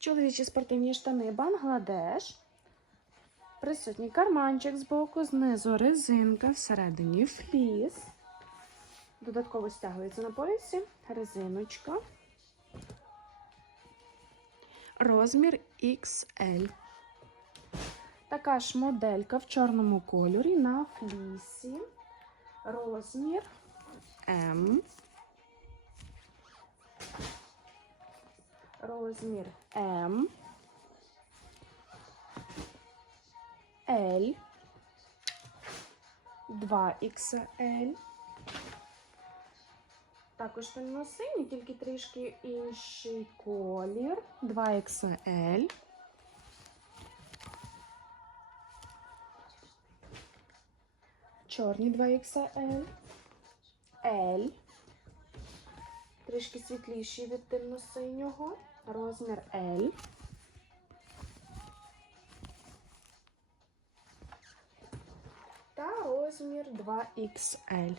Чоловічі спортивні штани Бангладеш. Присутній карманчик збоку, знизу резинка, всередині фліс. Додатково стягується на поясі, резиночка. Розмір XL. Така ж моделька в чорному кольорі на флісі. Розмір М. Розмір М. L. 2XL. Також темно-синій, тільки трішки інший колір. 2XL. Чорні 2XL. L. Трішки світліший від темно-синього. Розмір L. Та розмір 2XL.